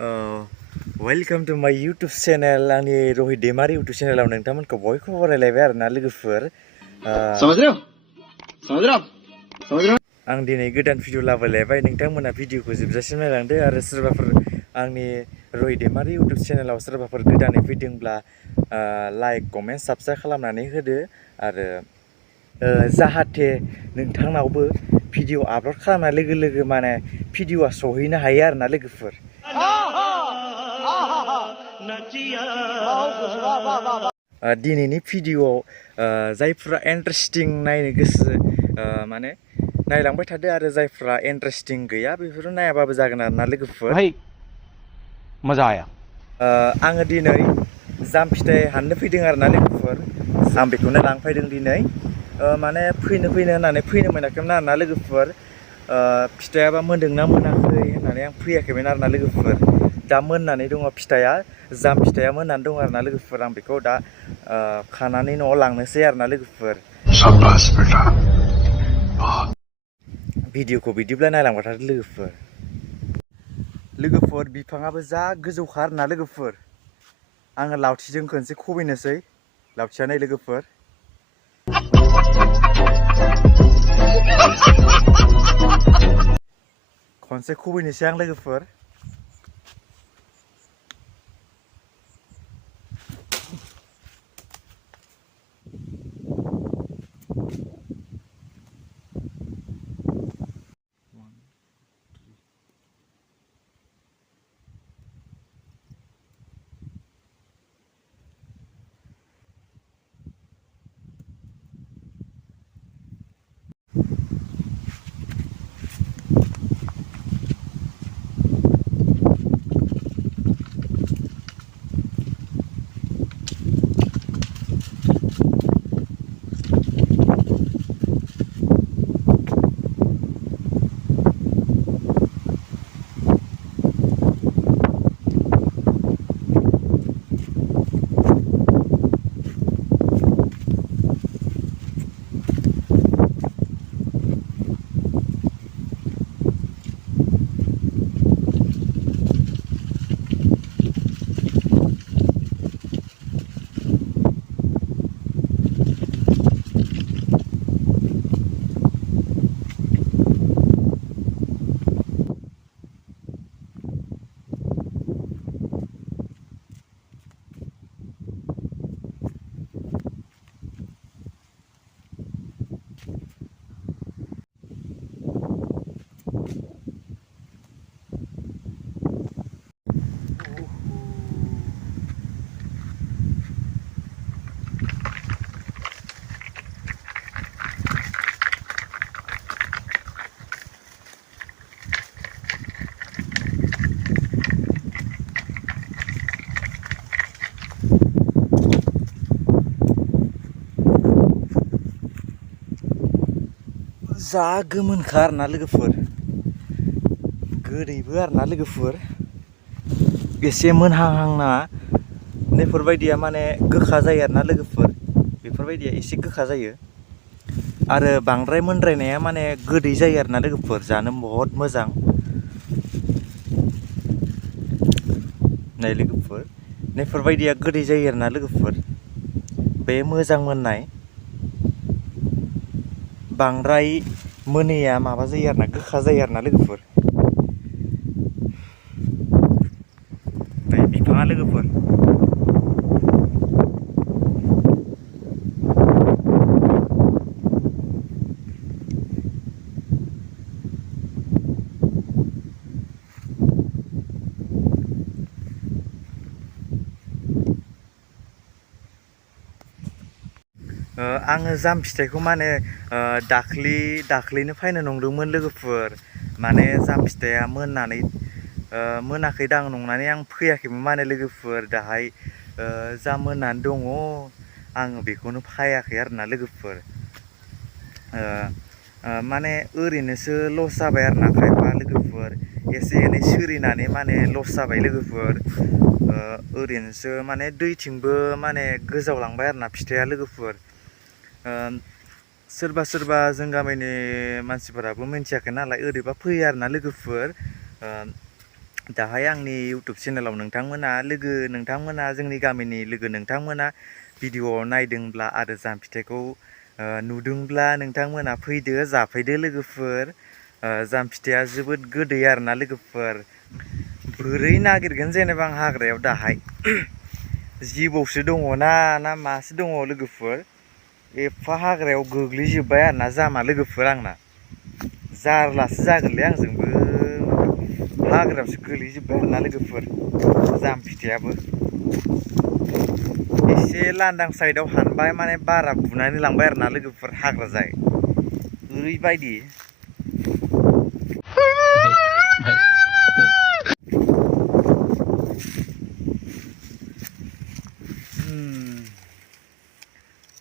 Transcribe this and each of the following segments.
Welcome to माय YouTube channel आंनि रहित दैमारि यूट्यूब चैनलाव नोंथांमोनखौ बयखौबो बरायलायबाय आरोना लोगोफोर आं दिनै गोदान भिडिअ लाबोलायबाय नोंथांमोना भिडिअखौ जोबजासिम नायलांदो आरो सोरबाफोर आंनि रहित दैमारि यूट्यूब चैनलाव सोरबाफोर गोदानै फैदोंब्ला लाइक कमेन्ट साबस्क्राइब खालामनानै होदो आरो जाहाथे नोंथांनावबो भिडिअ आपल'ड खालामनाय लोगो लोगो माने भिडिअआ सहैनो हायो आरोना लोगोफोर दिनैनि भिडिअआव जायफ्रा इन्टारेस्टिं नायनो गोसो माने नायलांबाय थादो आरो जायफ्रा इन्टारेस्टिं गैया बेफोरो नायाबाबो जागोन आरोना लोगोफोर भाई मजा आया आङो दिनै जाम फिथाइ हाननो फैदों आरोना लोगोफोर आं बेखौनो लांफैदों दिनै माने फैनो होननानै फैनो मोनाखैमोन आरोना लोगोफोर फिथाइयाबा मोनदोंना मोनाखै होननानै आं फैयाखैमोन आरोना लोगोफोर दा मोननानै दङ फिथाइया जाम फिथाइया मोननानै दङ आरोना लोगोफोर आं बेखौ दा खानानै न'आव लांनोसै आरोना लोगोफोर शाबाश बेटा भिडिअखौ बिदिब्ला नायलांबाय थादो लोगोफोर बिफाङाबो जा गोजौखा आरोना लोगोफोर आङो लावथिजों खनसे खुबैनोसै लावथिया नै लोगोफोर खनसे खुबैनोसै आं लोगोफोर जा गोमोनखा आरोना लोगोफोर गोदैबो आरोना लोगोफोर एसे मोनहांहांना बेफोरबायदिया माने गोखा जायो आरोना लोगोफोर बेफोरबायदिया एसे गोखा जायो आरो बांद्राय मोनद्रायनाया माने गोदै जायो आरोना लोगोफोर जानो बहुत मोजां नाय लोगोफोर बेफोरबायदिया गोदै जायो आरोना लोगोफोर बे मोजां मोननाय बांद्राय मोनैया माबा जायो आरोना गोखा जायो आरोना लोगोफोर नै बिफाङा लोगोफोर आङो जाम फिथाइखौ माने दाख्लैनो फायनो नंदोंमोन लोगोफोर माने जाम फिथाइया मोनाखै दां नंनानै आं फैयाखैमोन माने लोगोफोर दाहाय जा मोननानै दङ आङो बेखौनो फायाखै आरोना लोगोफोर माने ओरैनोसो लस जाबाय आरोना खायफा लोगोफोर एसे एनै सिरिनानै माने लस जाबाय लोगोफोर ओरैनोसो माने दैथिंबो माने गोजावलांबाय आरोना फिथाइया लोगोफोर सोरबा जों गामिनि मानसिफोराबो मिन्थियाखै नालाय ओरैबा फैयो आरोना लोगोफोर दाहाय आंनि इउटुब चेनेलाव नोंथांमोना जोंनि गामिनि लोगो नोंथांमोना भिडिअ नायदोंब्ला आरो जाम फिथाइखौ नुदोंब्ला नोंथांमोना फैदो जाफैदो लोगोफोर। जाम फिथाइया जोबोद गोदै आरोना लोगोफोर। बोरै नागिरगोन जेनेबा आं हाग्रायाव दाहाय जिबौसो दङ ना मासो दङ लोगोफोर। एफा हाग्रायाव गोग्लैजोब्बाय आरोना जामा लोगोफोर आंना। जारलासो जागोनलै आंजोंबो हाग्रायावसो गोलैजोब्बाय आरोना लोगोफोर जाम फिथाइयाबो। एसे लांदां साइडआव हानबाय माने बारा बुनानै लांबाय आरोना लोगोफोर हाग्राजाय ओरैबायदि।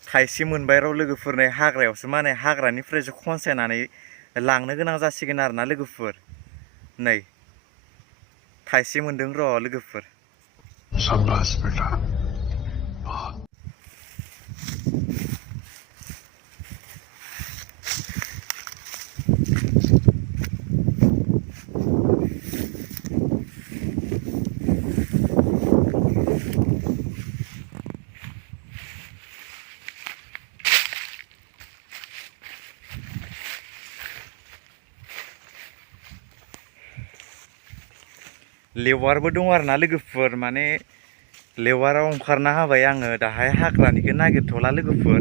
थाइसे मोनबाय र' लोगोफोर। नै हाग्रायावसो माने हाग्रानिफ्रायसो खनसायनानै लांनो गोनां जासिगोन आरोना लोगोफोर। नै थाइसे मोनदों र' लोगोफोर। शाबाश बेटा। लेवारबो दं आरोना लोगोफोर। माने लेवाराव ओंखारना होबाय आङो दाहाय हाग्रानिखौ नागिरथ'ला लोगोफोर।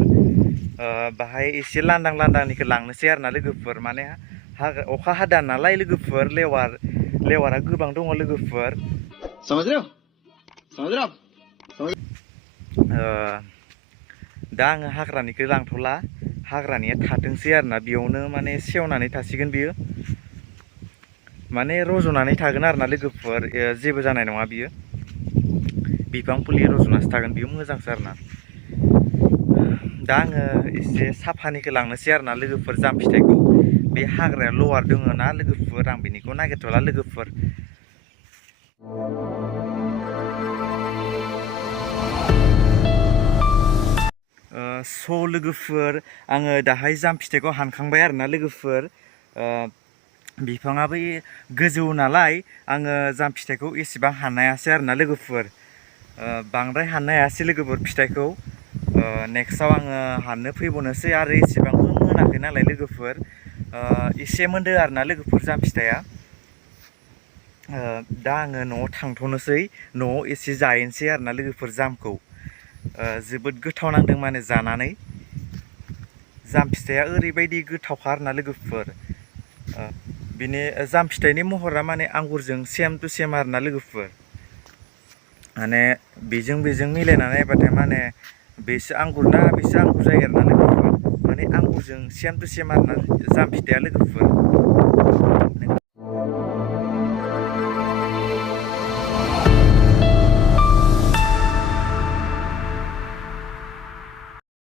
बाहाय एसे लांदांनिखौ लांनोसै आरोना लोगोफोर। माने अखा हादा नालाय लोगोफोर लेवारा गोबां दङ लोगोफोर। दा आङो हाग्रानिखौ लांथ'ला, हाग्रानिया थाथोंसै आरोना बेयावनो माने सेवनानै थासिगोन बियो। माने रज'नानै थागोन आरोना लोगोफोर। जेबो जानाय नङा बियो, बिफां फुलि रज'नासो थागोन बियो, मोजांसो आरोना। दा आङो एसे साफानिखौ लांनोसै आरोना लोगोफोर जाम फिथाइखौ। बे हाग्राया लवार दङ ना लोगोफोर, आं बेनिखौ नागिरथ'ला लोगोफोर। लोगोफोर आङो दाहाय जाम फिथाइखौ हानखांबाय आरोना लोगोफोर। बिफाङाबो गोजौ नालाय आङो जाम फिथाइखौ एसेबां हानायासै आरोना लोगोफोर। बांद्राय हाननो हायासै लोगोफोर फिथाइखौ। नेक्स्टआव आङो हाननो फैबावनोसै। आरो एसेबांबो मोनाखै नालाय लोगोफोर, एसे मोनदो आरोना लोगोफोर जाम फिथाइया। दा आङो न'आव थांथ'नोसै, न'आव एसे जाहैनोसै आरोना लोगोफोर जामखौ। जोबोद गोथाव नांदों माने जानानै। जाम फिथाइया ओरैबायदि गोथावखा आरोना लोगोफोर। बिनि जाम फिथाइनि महरा माने आंगुरजों सेम टु सेम आरोना लोगोफोर। माने बेजों मिलायना नायबाथाय माने बेसो आंगुर जायो आरोना लोगोफोर। माने आंगुरजों सेम टु सेम आरोना जाम फिथाइया लोगोफोर।